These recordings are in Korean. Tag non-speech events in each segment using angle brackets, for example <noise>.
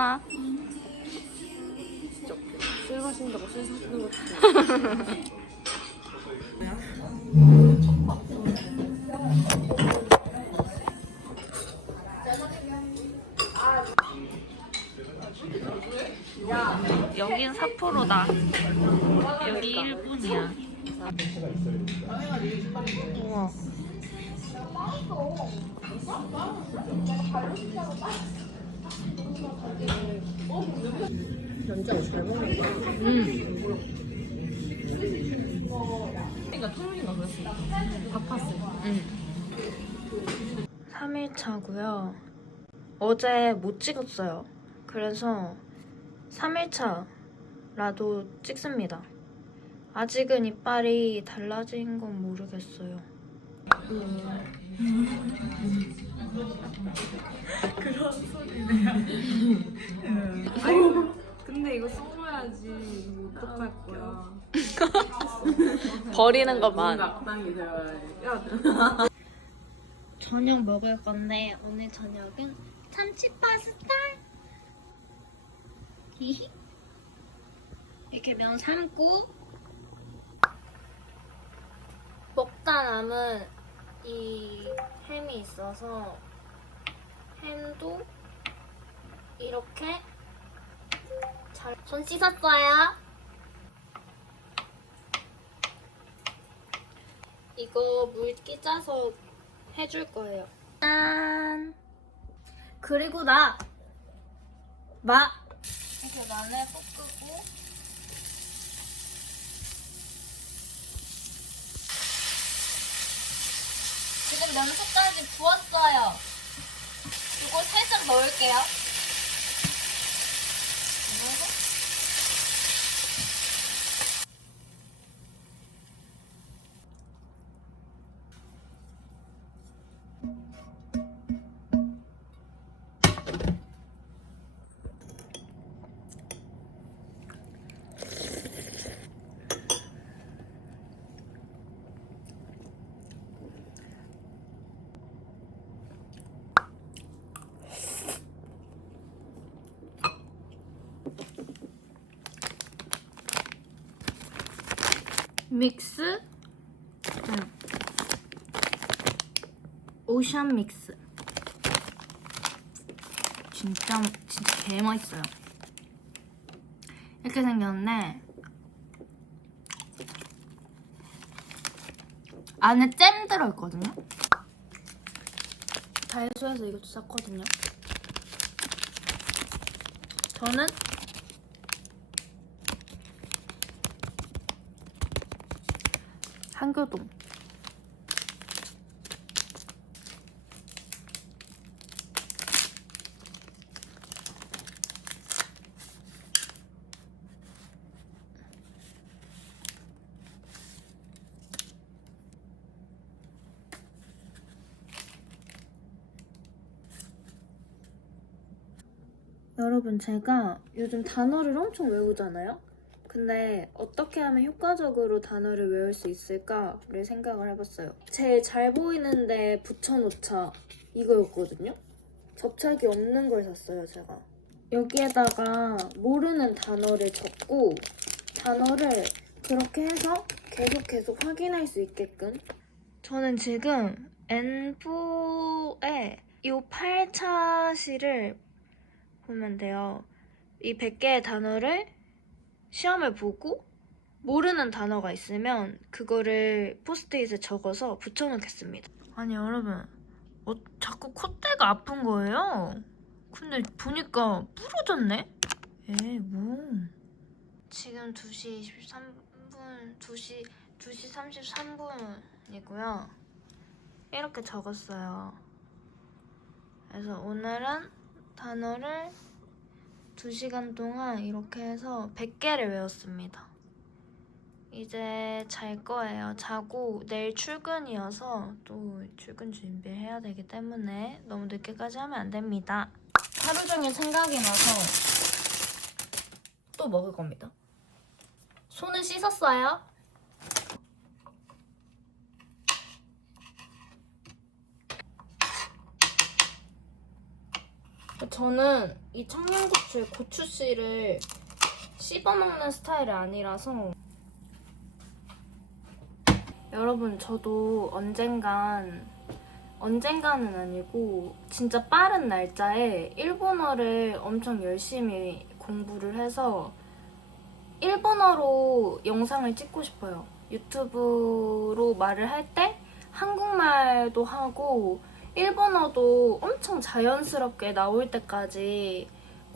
아싸. 술 마신다고 술 사주는 것도 여긴 4%다. 여기 1분이야. 우와. 연장 잘 먹는다. 음. 그러니까 토요일인가 그랬어. 바빴어. 음. 3일차고요. 어제 못 찍었어요. 그래서 3일차라도 찍습니다. 아직은 이빨이 달라진 건 모르겠어요. 근데 이거 써줘야지. 이거 어떡할 거야. <laughs> 버리는 것만. 악당이 되어야 돼. 저녁 먹을 건데 오늘 저녁은 참치 파스타. 히히. 이렇게 면 삶고 먹다 남은 이 햄이 있어서 햄도 이렇게 잘 손 씻었어요. 이거 물기 짜서 해줄 거예요. 짠. 그리고 나 마. 이렇게 마늘 볶고 지금 면수까지 부었어요. 이거 살짝 넣을게요. 믹스? 음. 오션 믹스. 진짜 진짜 개 맛있어요. 이렇게 생겼는데 안에 잼 들어있거든요? 다이소에서 이것도 샀거든요? 저는 한교동 여러분 제가 요즘 단어를 엄청 외우잖아요? 근데 어떻게 하면 효과적으로 단어를 외울 수 있을까를 생각을 해봤어요. 제일 잘 보이는데 붙여놓자 이거였거든요. 접착이 없는 걸 샀어요, 제가. 여기에다가 모르는 단어를 적고 단어를 그렇게 해서 계속 계속 확인할 수 있게끔. 저는 지금 N4에 이 8차 시를 보면 돼요. 이 100개의 단어를 시험을 보고 모르는 단어가 있으면 그거를 포스트잇에 적어서 붙여놓겠습니다. 아니 여러분, 어, 자꾸 콧대가 아픈 거예요. 근데 보니까 부러졌네? 에이 뭐. 지금 2시 23분, 2시, 2시 33분이고요. 이렇게 적었어요. 그래서 오늘은 단어를 2시간 동안 이렇게 해서 100개를 외웠습니다. 이제 잘 거예요. 자고 내일 출근이어서 또 출근 준비해야 되기 때문에 너무 늦게까지 하면 안 됩니다. 하루 종일 생각이 나서 또 먹을 겁니다. 손은 씻었어요? 저는 이 청양고추에 고추씨를 씹어먹는 스타일이 아니라서 여러분 저도 언젠간 언젠가는 아니고 진짜 빠른 날짜에 일본어를 엄청 열심히 공부를 해서 일본어로 영상을 찍고 싶어요. 유튜브로 말을 할 때 한국말도 하고 일본어도 엄청 자연스럽게 나올 때까지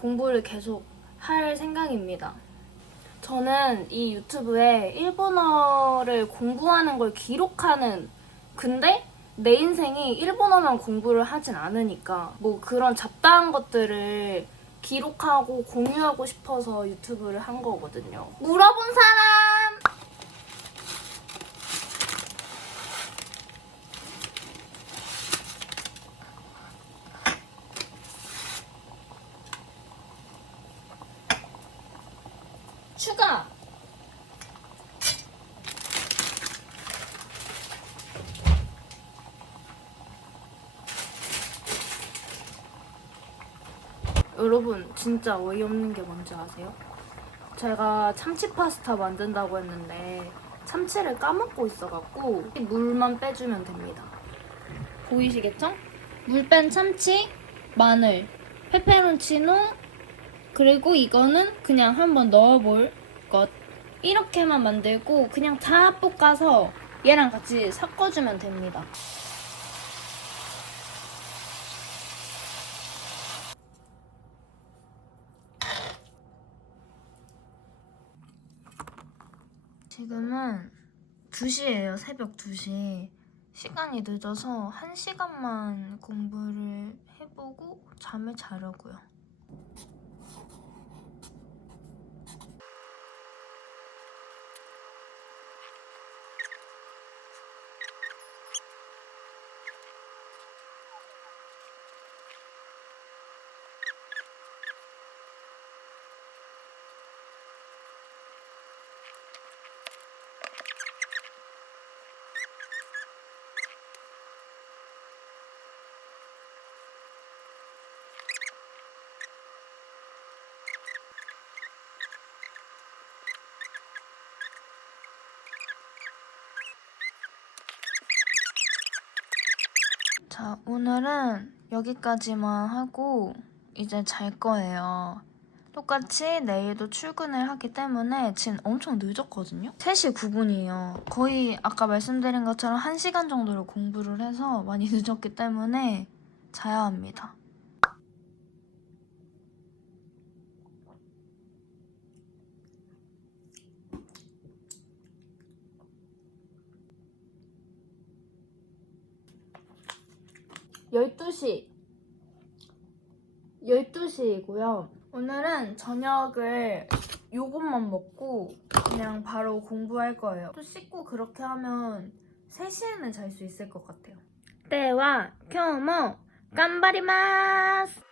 공부를 계속 할 생각입니다. 저는 이 유튜브에 일본어를 공부하는 걸 기록하는 근데 내 인생이 일본어만 공부를 하진 않으니까 뭐 그런 잡다한 것들을 기록하고 공유하고 싶어서 유튜브를 한 거거든요. 물어본 사람! 추가! 여러분 진짜 어이없는 게 뭔지 아세요? 제가 참치 파스타 만든다고 했는데 참치를 까먹고 있어갖고 물만 빼주면 됩니다. 보이시겠죠? 물 뺀 참치, 마늘, 페페론치노, 그리고 이거는 그냥 한번 넣어볼 것. 이렇게만 만들고 그냥 다 볶아서 얘랑 같이 섞어주면 됩니다. 지금은 2시예요. 새벽 2시. 시간이 늦어서 1시간만 공부를 해보고 잠을 자려고요. 자, 오늘은 여기까지만 하고 이제 잘 거예요. 똑같이 내일도 출근을 하기 때문에 지금 엄청 늦었거든요? 3시 9분이에요. 거의 아까 말씀드린 것처럼 1시간 정도를 공부를 해서 많이 <laughs> 늦었기 때문에 자야 합니다. 열두 시 12시이고요. 오늘은 저녁을 요것만 먹고 그냥 바로 공부할 거예요. 또 씻고 그렇게 하면 3시에는 잘 수 있을 것 같아요. 때와 깜바리마스!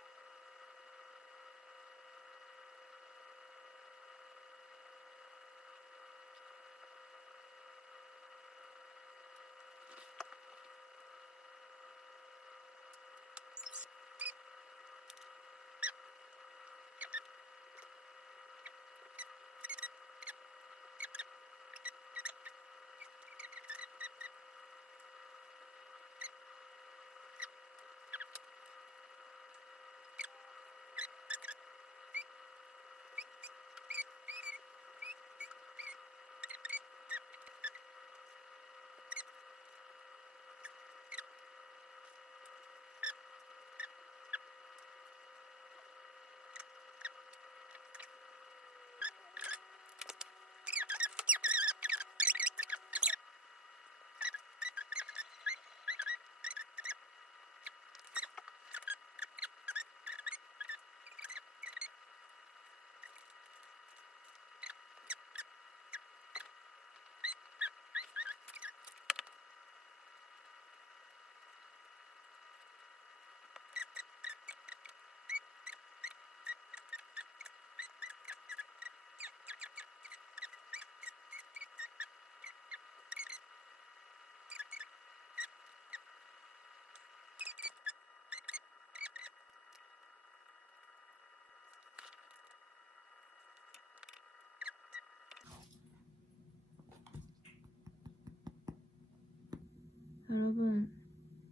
여러분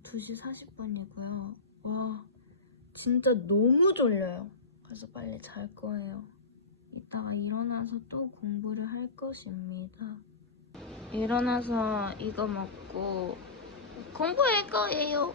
2시 40분이고요. 와 진짜 너무 졸려요. 그래서 빨리 잘 거예요. 이따가 일어나서 또 공부를 할 것입니다. 일어나서 이거 먹고 공부할 거예요.